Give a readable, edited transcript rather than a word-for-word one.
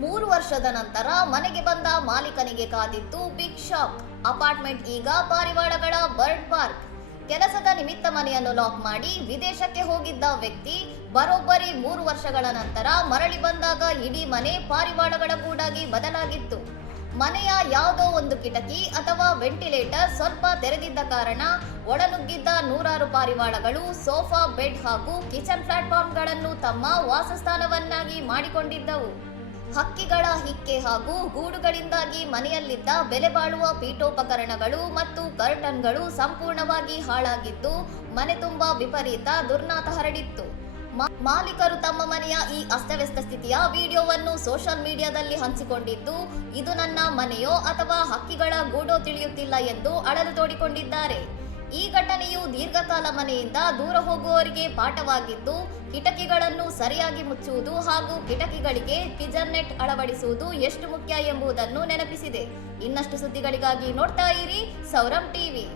3 ವರ್ಷದ ನಂತರ ಮನೆಗೆ ಬಂದ ಮಾಲೀಕನಿಗೆ ಕಾದಿತ್ತು ಬಿಗ್ ಶಾಕ್. ಅಪಾರ್ಟ್ಮೆಂಟ್ ಈಗ ಪಾರಿವಾಳಗಳ ಬರ್ಡ್ ಪಾರ್ಕ್. ಕೆಲಸದ ನಿಮಿತ್ತ ಮನೆಯನ್ನು ಲಾಕ್ ಮಾಡಿ ವಿದೇಶಕ್ಕೆ ಹೋಗಿದ್ದ ವ್ಯಕ್ತಿ ಬರೋಬ್ಬರಿ 3 ವರ್ಷಗಳ ನಂತರ ಮರಳಿ ಬಂದಾಗ ಇಡೀ ಮನೆ ಪಾರಿವಾಳಗಳ ಗೂಡಾಗಿ ಬದಲಾಗಿತ್ತು. ಮನೆಯ ಯಾವುದೋ ಒಂದು ಕಿಟಕಿ ಅಥವಾ ವೆಂಟಿಲೇಟರ್ ಸ್ವಲ್ಪ ತೆರೆದಿದ್ದ ಕಾರಣ ಒಳನುಗ್ಗಿದ್ದ ನೂರಾರು ಪಾರಿವಾಳಗಳು ಸೋಫಾ, ಬೆಡ್ ಹಾಗೂ ಕಿಚನ್ ಪ್ಲಾಟ್ಫಾರ್ಮ್ಗಳನ್ನು ತಮ್ಮ ವಾಸಸ್ಥಾನವನ್ನಾಗಿ ಮಾಡಿಕೊಂಡಿದ್ದವು. ಹಕ್ಕಿಗಳ ಹಿಕ್ಕೆ ಹಾಗೂ ಗೂಡುಗಳಿಂದಾಗಿ ಮನೆಯಲ್ಲಿದ್ದ ಬೆಲೆ ಬಾಳುವ ಪೀಠೋಪಕರಣಗಳು ಮತ್ತು ಕರ್ಟನ್ಗಳು ಸಂಪೂರ್ಣವಾಗಿ ಹಾಳಾಗಿದ್ದು ಮನೆ ತುಂಬಾ ವಿಪರೀತ ದುರ್ನಾತ ಹರಡಿತ್ತು. ಮಾಲೀಕರು ತಮ್ಮ ಮನೆಯ ಈ ಅಸ್ತವ್ಯಸ್ತ ಸ್ಥಿತಿಯ ವಿಡಿಯೋವನ್ನು ಸೋಷಿಯಲ್ ಮೀಡಿಯಾದಲ್ಲಿ ಹಂಚಿಕೊಂಡಿದ್ದು, ಇದು ನನ್ನ ಮನೆಯೋ ಅಥವಾ ಹಕ್ಕಿಗಳ ಗೂಡೋ ತಿಳಿಯುತ್ತಿಲ್ಲ ಎಂದು ಅಳಲು ತೋಡಿಕೊಂಡಿದ್ದಾರೆ. ಈ ಘಟನೆಯು ದೀರ್ಘಕಾಲ ಮನೆಯಿಂದ ದೂರ ಹೋಗುವವರಿಗೆ ಪಾಠವಾಗಿದ್ದು, ಕಿಟಕಿಗಳನ್ನು ಸರಿಯಾಗಿ ಮುಚ್ಚುವುದು ಹಾಗೂ ಕಿಟಕಿಗಳಿಗೆ ಪಿಜನ್ ನೆಟ್ ಅಳವಡಿಸುವುದು ಎಷ್ಟು ಮುಖ್ಯ ಎಂಬುದನ್ನು ನೆನಪಿಸಿದೆ. ಇನ್ನಷ್ಟು ಸುದ್ದಿಗಳಿಗಾಗಿ ನೋಡ್ತಾ ಇರಿ ಸೌರಂ ಟಿವಿ.